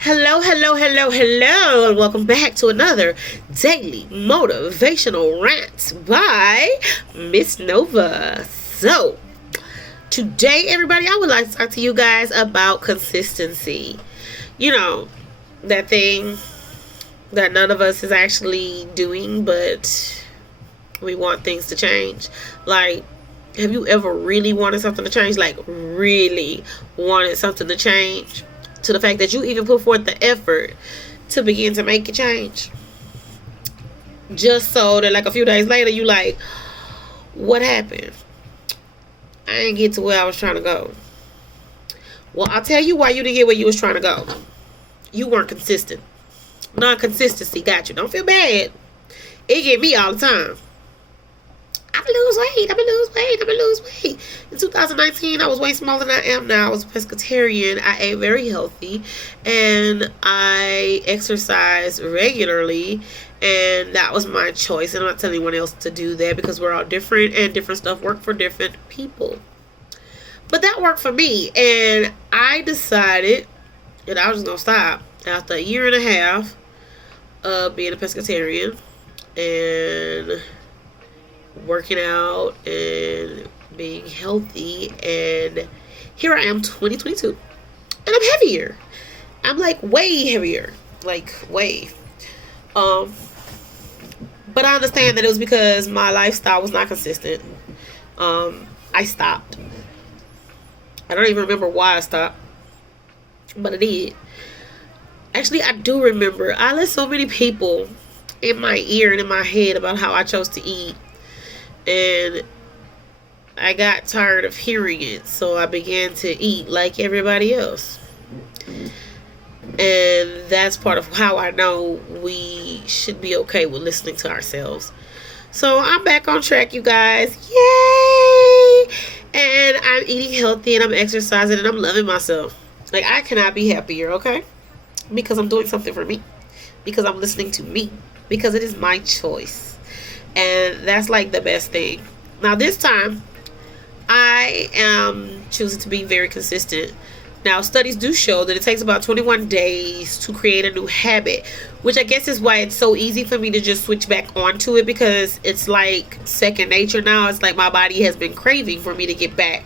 Hello, hello, hello, hello, and welcome back to another daily motivational rant by Miss Nova. So, today, everybody, I would like to talk to you guys about consistency. You know, that thing that none of us is actually doing, but we want things to change. Like, have you ever really wanted something to change? Like, really wanted something to change? To the fact that you even put forth the effort to begin to make a change. Just so that like a few days later you like, what happened? I didn't get to where I was trying to go. Well, I'll tell you why you didn't get where you was trying to go. You weren't consistent. Non-consistency got you. Don't feel bad. It get me all the time. I'm gonna lose weight. I'm gonna lose weight. I'm gonna lose weight. In 2019, I was way smaller than I am now. I was a pescatarian. I ate very healthy, and I exercised regularly, and that was my choice. And I'm not telling anyone else to do that because we're all different, and different stuff work for different people. But that worked for me, and I decided that I was gonna stop after a year and a half of being a pescatarian and working out and being healthy. And here I am, 2022, and I'm heavier. I'm like way heavier, like way. But I understand that it was because my lifestyle was not consistent. I stopped. I don't even remember why I stopped, but I did. Actually, I do remember. I let so many people in my ear and in my head about how I chose to eat, and I got tired of hearing it, so I began to eat like everybody else. And that's part of how I know we should be okay with listening to ourselves. So I'm back on track, you guys. Yay! And I'm eating healthy and I'm exercising and I'm loving myself. Like, I cannot be happier, okay? Because I'm doing something for me. Because I'm listening to me. Because it is my choice. And that's like the best thing. Now this time, I am choosing to be very consistent. Now, studies do show that it takes about 21 days to create a new habit, which I guess is why it's so easy for me to just switch back onto it, because it's like second nature now. It's like my body has been craving for me to get back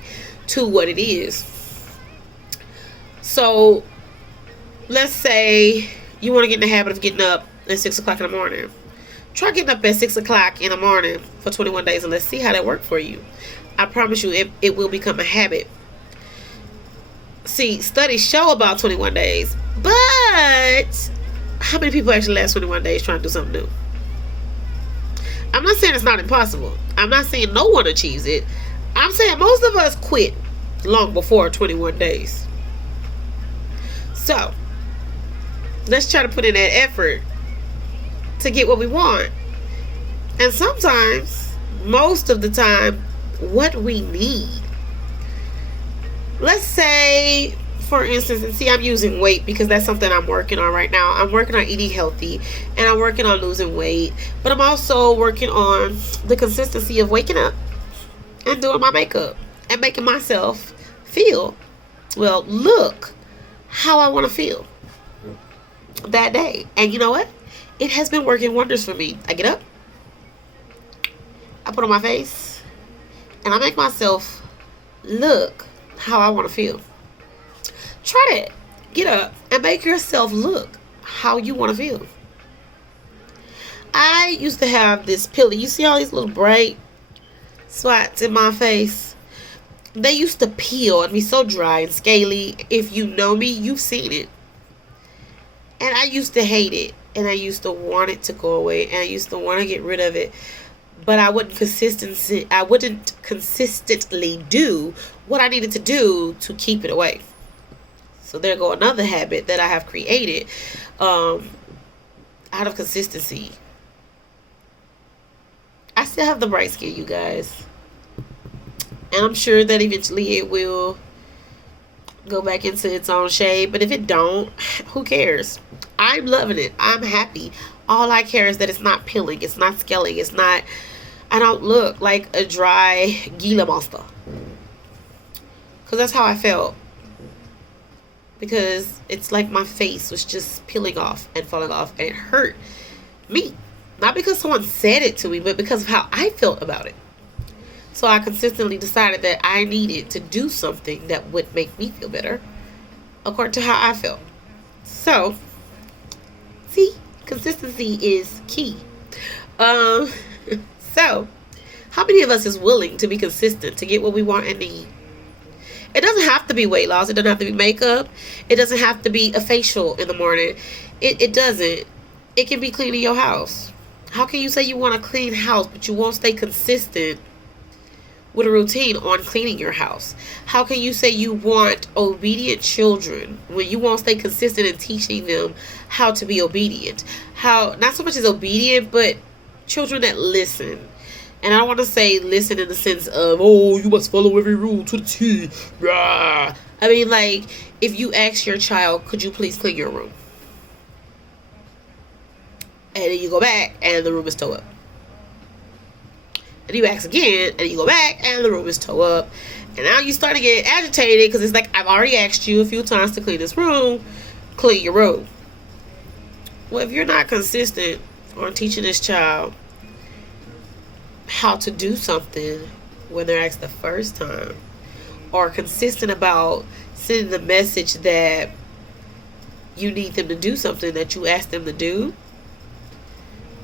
to what it is. So, let's say you want to get in the habit of getting up at 6 o'clock in the morning. Try getting up at 6 o'clock in the morning for 21 days and let's see how that works for you. I promise you it will become a habit. See, studies show about 21 days, but how many people actually last 21 days trying to do something new? I'm not saying it's not impossible. I'm not saying no one achieves it. I'm saying most of us quit long before 21 days. So, let's try to put in that effort to get what we want. And sometimes, most of the time, what we need. Let's say, for instance, and see, I'm using weight because that's something I'm working on right now. I'm working on eating healthy and I'm working on losing weight, but I'm also working on the consistency of waking up and doing my makeup and making myself feel, well, look how I want to feel that day. And you know what? It has been working wonders for me. I get up, I put on my face, and I make myself look how I want to feel. Try that. Get up and make yourself look how you want to feel. I used to have this pillow. You see all these little bright spots in my face? They used to peel and be so dry and scaly. If you know me, you've seen it. And I used to hate it. And I used to want it to go away. And I used to want to get rid of it. But I wouldn't consistently do what I needed to do to keep it away. So there go another habit that I have created out of consistency. I still have the bright skin, you guys. And I'm sure that eventually it will go back into its own shade. But if it don't, who cares? I'm loving it. I'm happy. All I care is that it's not peeling. It's not scaling. It's not... I don't look like a dry Gila monster. Because that's how I felt because it's like my face was just peeling off and falling off, and it hurt me. Not because someone said it to me, but because of how I felt about it. So I consistently decided that I needed to do something that would make me feel better according to how I felt. So, see, consistency is key. So, how many of us is willing to be consistent to get what we want and need? It doesn't have to be weight loss. It doesn't have to be makeup. It doesn't have to be a facial in the morning. It doesn't. It can be cleaning your house. How can you say you want a clean house, but you won't stay consistent with a routine on cleaning your house? How can you say you want obedient children when you won't stay consistent in teaching them how to be obedient? How, not so much as obedient, but children that listen. And I don't want to say listen in the sense of, oh, you must follow every rule to the T. Rah. I mean, like, if you ask your child, could you please clean your room? And then you go back and the room is tore up. And you ask again, and you go back, and the room is tore up. And now you start to get agitated because it's like, I've already asked you a few times to clean this room. Clean your room. Well, if you're not consistent on teaching this child how to do something when they're asked the first time, or consistent about sending the message that you need them to do something that you asked them to do,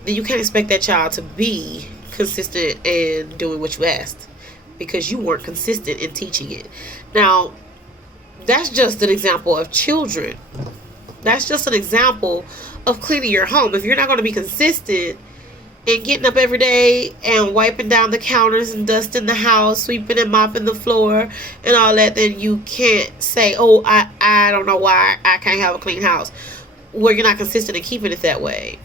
then you can't expect that child to be consistent in doing what you asked, because you weren't consistent in teaching it. Now, that's just an example of children. That's just an example of cleaning your home. If you're not going to be consistent in getting up every day and wiping down the counters and dusting the house, sweeping and mopping the floor and all that, then you can't say, oh, I don't know why I can't have a clean house, where you're not consistent in keeping it that way.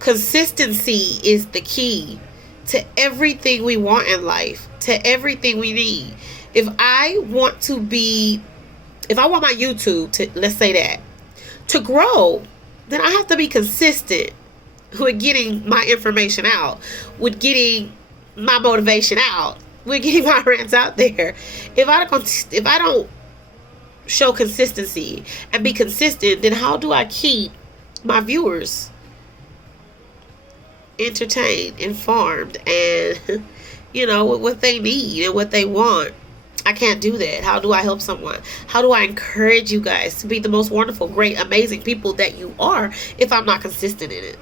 Consistency is the key to everything we want in life, to everything we need. If I want my YouTube to, let's say that, to grow, then I have to be consistent with getting my information out, with getting my motivation out, with getting my rants out there. If I don't show consistency and be consistent, then how do I keep my viewers entertained, informed, and what they need and what they want? I can't do that. How do I help someone? How do I encourage you guys to be the most wonderful, great, amazing people that you are if I'm not consistent in it?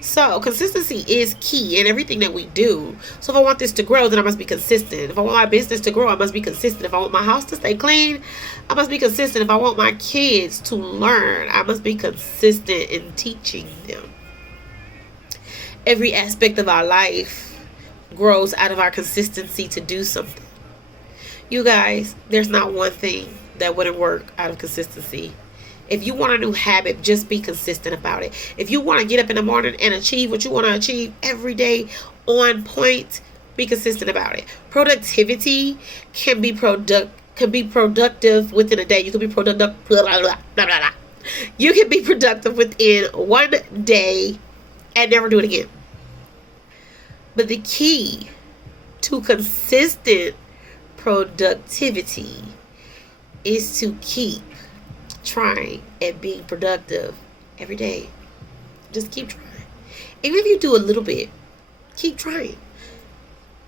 So consistency is key in everything that we do. So if I want this to grow, then I must be consistent. If I want my business to grow, I must be consistent. If I want my house to stay clean, I must be consistent. If I want my kids to learn, I must be consistent in teaching them. Every aspect of our life grows out of our consistency to do something. You guys, there's not one thing that wouldn't work out of consistency. If you want a new habit, just be consistent about it. If you want to get up in the morning and achieve what you want to achieve every day on point, be consistent about it. Productivity can be productive within a day. You can be productive. You can be productive within one day and never do it again. But the key to consistent productivity is to keep trying and being productive every day. Just keep trying. Even if you do a little bit, keep trying.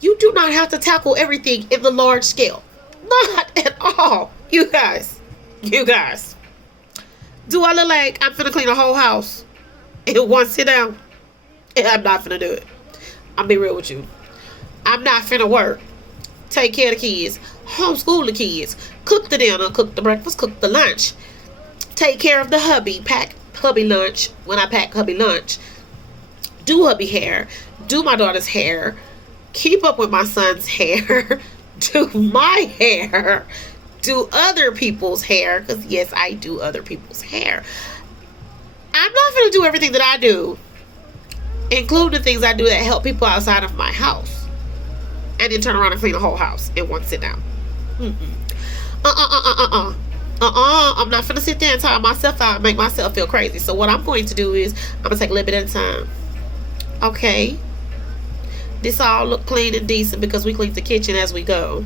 You do not have to tackle everything in the large scale. Not at all. You guys. Do I look like I'm finna clean a whole house in one sit down? I'm not finna do it. I'll be real with you. I'm not finna work, take care of the kids, homeschool the kids, cook the dinner, cook the breakfast, cook the lunch, take care of the hubby, pack hubby lunch when I pack hubby lunch, do hubby hair, do my daughter's hair, keep up with my son's hair, do my hair, do other people's hair, because yes, I do other people's hair. I'm not going to do everything that I do, including the things I do that help people outside of my house, and then turn around and clean the whole house in one sit down. I'm not finna sit there and tire myself out and make myself feel crazy. So what I'm going to do is I'm gonna take a little bit at a time. Okay, this all look clean and decent because we clean the kitchen as we go.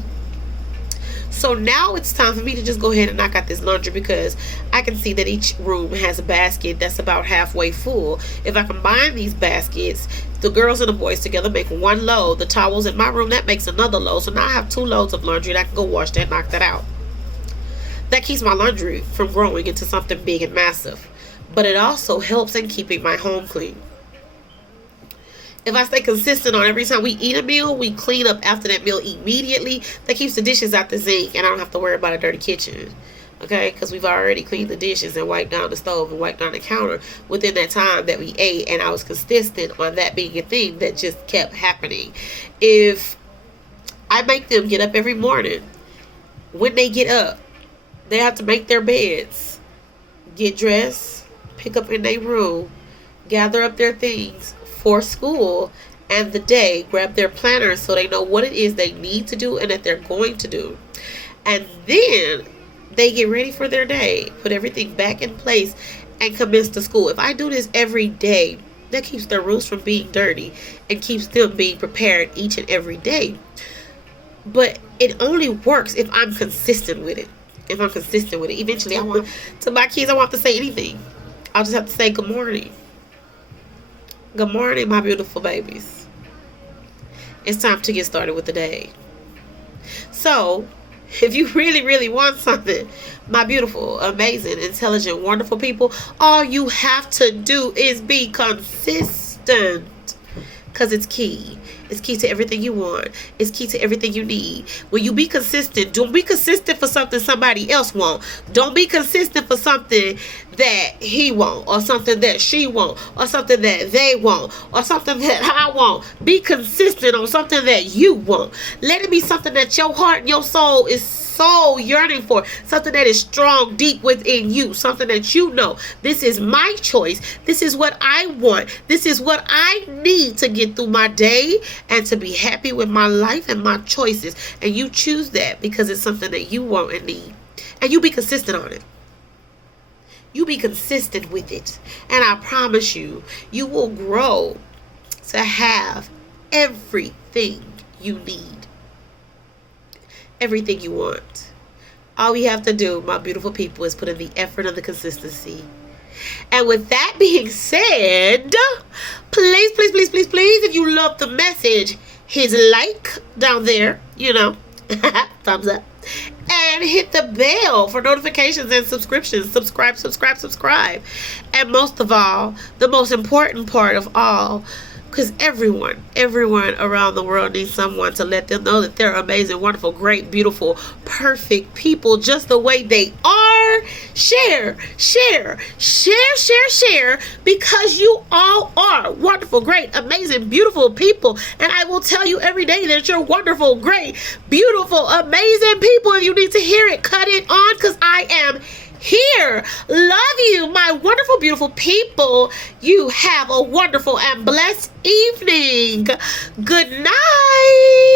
So now it's time for me to just go ahead and knock out this laundry, because I can see that each room has a basket that's about halfway full. If I combine these baskets, the girls and the boys together make one load. The towels in my room, that makes another load. So now I have 2 loads of laundry, and I can go wash that, knock that out. That keeps my laundry from growing into something big and massive. But it also helps in keeping my home clean. If I stay consistent on every time we eat a meal, we clean up after that meal immediately, that keeps the dishes out the sink, and I don't have to worry about a dirty kitchen. Okay, because we've already cleaned the dishes and wiped down the stove and wiped down the counter within that time that we ate, and I was consistent on that being a thing that just kept happening. If I make them get up every morning, when they get up, they have to make their beds, get dressed, pick up in their room, gather up their things for school and the day, grab their planners so they know what it is they need to do and that they're going to do. And then they get ready for their day, put everything back in place, and commence to school. If I do this every day, that keeps their rooms from being dirty and keeps them being prepared each and every day. But it only works if I'm consistent with it. Eventually I want to my kids, I want to say anything. I'll just have to say good morning. Good morning, my beautiful babies. It's time to get started with the day. So, if you really, really want something, my beautiful, amazing, intelligent, wonderful people, all you have to do is be consistent. Because it's key. It's key to everything you want. It's key to everything you need. When you be consistent, don't be consistent for something somebody else wants. Don't be consistent for something that he wants, or something that she wants, or something that they want, or something that I want. Be consistent on something that you want. Let it be something that your heart and your soul is so yearning for, something that is strong deep within you, something that you know, this is my choice, this is what I want, this is what I need to get through my day and to be happy with my life and my choices. And you choose that because it's something that you want and need, and you be consistent on it. You be consistent with it, and I promise you, you will grow to have everything you need. Everything you want. All we have to do, my beautiful people, is put in the effort and the consistency. And with that being said, please, please, please, please, please, if you love the message, hit like down there, thumbs up, and hit the bell for notifications and subscriptions. Subscribe. And most of all, the most important part of all, because everyone around the world needs someone to let them know that they're amazing, wonderful, great, beautiful, perfect people just the way they are. Share, because you all are wonderful, great, amazing, beautiful people. And I will tell you every day that you're wonderful, great, beautiful, amazing people. If you need to hear it, cut it on, because I am here. Love you, my wonderful, beautiful people. You have a wonderful and blessed evening. Good night.